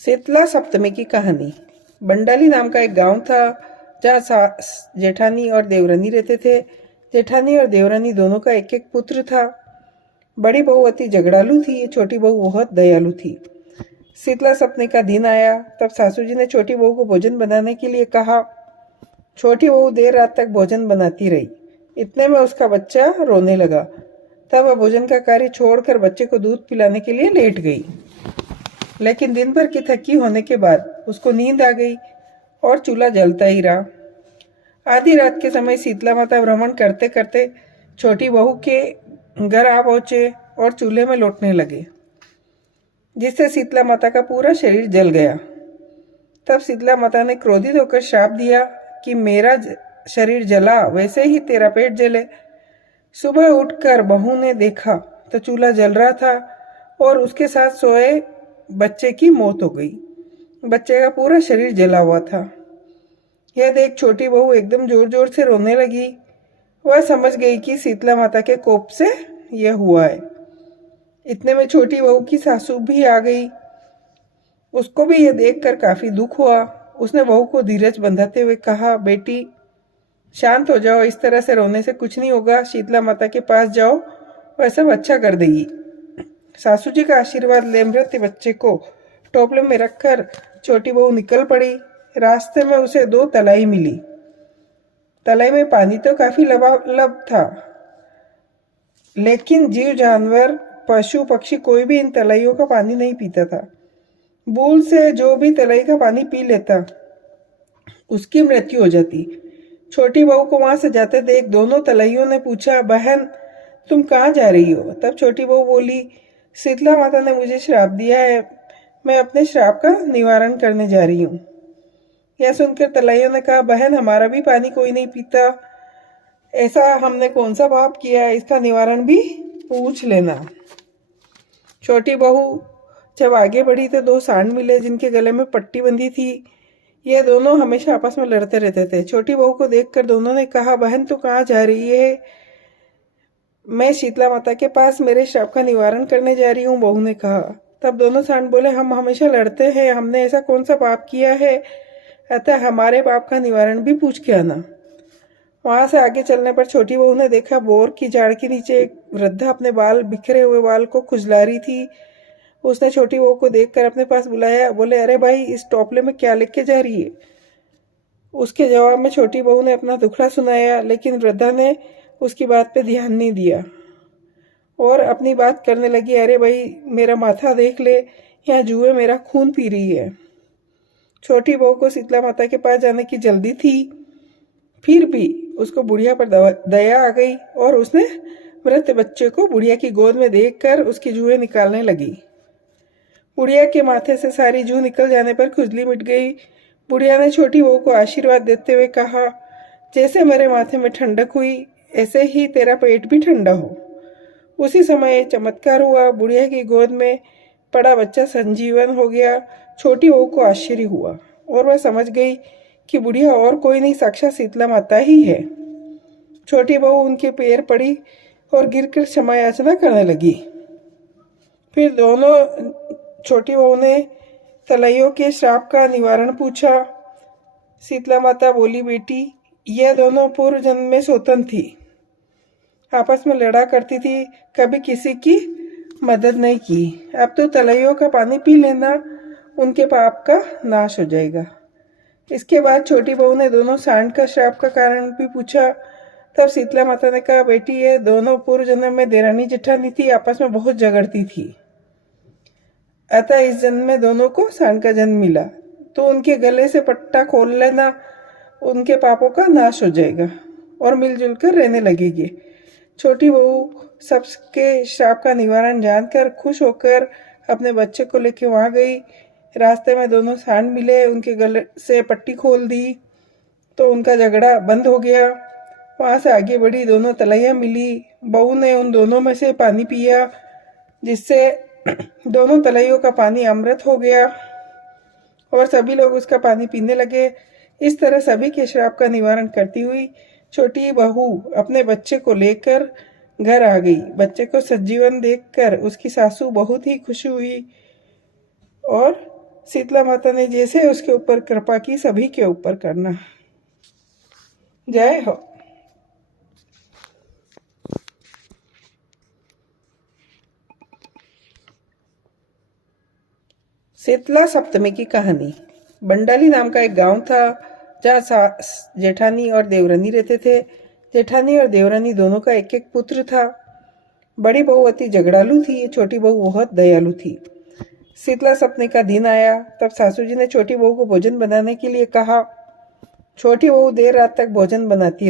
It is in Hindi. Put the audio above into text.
शीतला सप्तमी की कहानी। बंडाली नाम का एक गांव था जहाँ जेठानी और देवरानी रहते थे। जेठानी और देवरानी दोनों का एक एक पुत्र था। बड़ी बहू अति झगड़ालू थी, छोटी बहू बहुत दयालु थी। शीतला सप्तमी का दिन आया तब सासू जी ने छोटी बहू को भोजन बनाने के लिए कहा। छोटी बहू देर रात तक भोजन बनाती रही। इतने में उसका बच्चा रोने लगा। तब वह भोजन का कार्य छोड़कर बच्चे को दूध पिलाने के लिए लेट गई। लेकिन दिन भर की थकी होने के बाद उसको नींद आ गई और चूल्हा जलता ही रहा। आधी रात के समय शीतला माता भ्रमण करते करते छोटी बहू के घर आ पहुंचे और चूल्हे में लौटने लगे, जिससे शीतला माता का पूरा शरीर जल गया। तब शीतला माता ने क्रोधित होकर श्राप दिया कि मेरा शरीर जला वैसे ही तेरा पेट जले। सुबह उठकर बहू ने देखा तो चूल्हा जल रहा था और उसके साथ सोए बच्चे की मौत हो गई। बच्चे का पूरा शरीर जला हुआ था। यह देख छोटी बहू एकदम जोर जोर से रोने लगी। वह समझ गई कि शीतला माता के कोप से यह हुआ है। इतने में छोटी बहू की सासू भी आ गई। उसको भी यह देखकर काफी दुख हुआ। उसने बहू को धीरज बंधाते हुए कहा, बेटी शांत हो जाओ, इस तरह से रोने से कुछ नहीं होगा। शीतला माता के पास जाओ, वह सब अच्छा कर देगी। सासू जी का आशीर्वाद ले मृत बच्चे को टोपले में रखकर छोटी बहू निकल पड़ी। रास्ते में उसे 2 तलाई मिली। तलाई में पानी तो काफी लबालब था, लेकिन जीव जानवर पशु पक्षी कोई भी इन तलाइयों का पानी नहीं पीता था। भूल से जो भी तलाई का पानी पी लेता उसकी मृत्यु हो जाती। छोटी बहू को वहां से जाते देख दोनों तलाइयों ने पूछा, बहन तुम कहाँ जा रही हो? तब छोटी बहू बोली, शीतला माता ने मुझे श्राप दिया है, मैं अपने श्राप का निवारण करने जा रही हूँ। यह सुनकर तलाइयों ने कहा, बहन हमारा भी पानी कोई नहीं पीता, ऐसा हमने कौन सा पाप किया है, इसका निवारण भी पूछ लेना। छोटी बहू जब आगे बढ़ी तो 2 सांड मिले जिनके गले में पट्टी बंधी थी। ये दोनों हमेशा आपस में लड़ते रहते थे। छोटी बहू को देखकर दोनों ने कहा, बहन तू कहाँ जा रही है? मैं शीतला माता के पास मेरे श्राप का निवारण करने जा रही हूँ, बहू ने कहा। तब दोनों सांड बोले, हम हमेशा लड़ते हैं, हमने ऐसा कौन सा पाप किया है, अतः हमारे पाप का निवारण भी पूछ के आना। वहां से आगे चलने पर छोटी बहू ने देखा बोर की झाड़ के नीचे एक वृद्धा अपने बिखरे हुए बाल को खुजला रही थी। उसने छोटी बहू को देखकर अपने पास बुलाया। बोले, अरे भाई इस टोपले में क्या लेके जा रही है? उसके जवाब में छोटी बहू ने अपना दुखड़ा सुनाया, लेकिन वृद्धा ने उसकी बात पे ध्यान नहीं दिया और अपनी बात करने लगी। अरे भाई मेरा माथा देख ले, यहाँ जुए मेरा खून पी रही है। छोटी बहू को शीतला माता के पास जाने की जल्दी थी, फिर भी उसको बुढ़िया पर दया आ गई और उसने मृत बच्चे को बुढ़िया की गोद में देखकर उसकी जुएं निकालने लगी। बुढ़िया के माथे से सारी जू निकल जाने पर खुजली मिट गई। बुढ़िया ने छोटी बहू को आशीर्वाद देते हुए कहा, जैसे मेरे माथे में ठंडक हुई ऐसे ही तेरा पेट भी ठंडा हो। उसी समय चमत्कार हुआ। बुढ़िया की गोद में पड़ा बच्चा संजीवन हो गया। छोटी बहू को आश्चर्य हुआ और वह समझ गई कि बुढ़िया और कोई नहीं, साक्षात शीतला माता ही है। छोटी बहू उनके पैर पड़ी और गिरकर क्षमा याचना करने लगी। फिर दोनों छोटी बहू ने तलाइयों के श्राप का निवारण पूछा। शीतला माता बोली, बेटी यह दोनों पूर्व जन्म में सौतन थी, आपस में लड़ा करती थी, कभी किसी की मदद नहीं की। अब तो तलाइयों का पानी पी लेना, उनके पाप का नाश हो जाएगा। इसके बाद छोटी बहू ने दोनों सांड का श्राप का कारण भी पूछा। तब शीतला माता ने कहा, बेटी ये दोनों पूर्व जन्म में देरानी जेठानी थी, आपस में बहुत झगड़ती थी, अतः इस जन्म में दोनों को सांड का जन्म मिला, तो उनके गले से पट्टा खोल लेना, उनके पापों का नाश हो जाएगा और मिलजुल कर रहने लगेगी। छोटी बहू सबके श्राप का निवारण जानकर खुश होकर अपने बच्चे को लेकर वहां गई। रास्ते में दोनों सांड मिले, उनके गले से पट्टी खोल दी तो उनका झगड़ा बंद हो गया। वहां से आगे बढ़ी, दोनों तलैया मिली। बहू ने उन दोनों में से पानी पिया, जिससे दोनों तलैयों का पानी अमृत हो गया और सभी लोग उसका पानी पीने लगे। इस तरह सभी के श्राप का निवारण करती हुई छोटी बहू अपने बच्चे को लेकर घर आ गई। बच्चे को सजीवन देखकर उसकी सासू बहुत ही खुश हुई और शीतला माता ने जैसे उसके ऊपर कृपा की, सभी के ऊपर करना। जय हो। शीतला सप्तमी की कहानी। बंडाली नाम का एक गांव था जहाँ जेठानी और देवरानी रहते थे। जेठानी और देवरानी दोनों का एक एक पुत्र था। बड़ी बहू अति झगड़ालू थी, छोटी बहू बहुत दयालु थी। शीतला सप्तमी का दिन आया तब सासू जी ने छोटी बहू को भोजन बनाने के लिए कहा। छोटी बहू देर रात तक भोजन बनाती रही।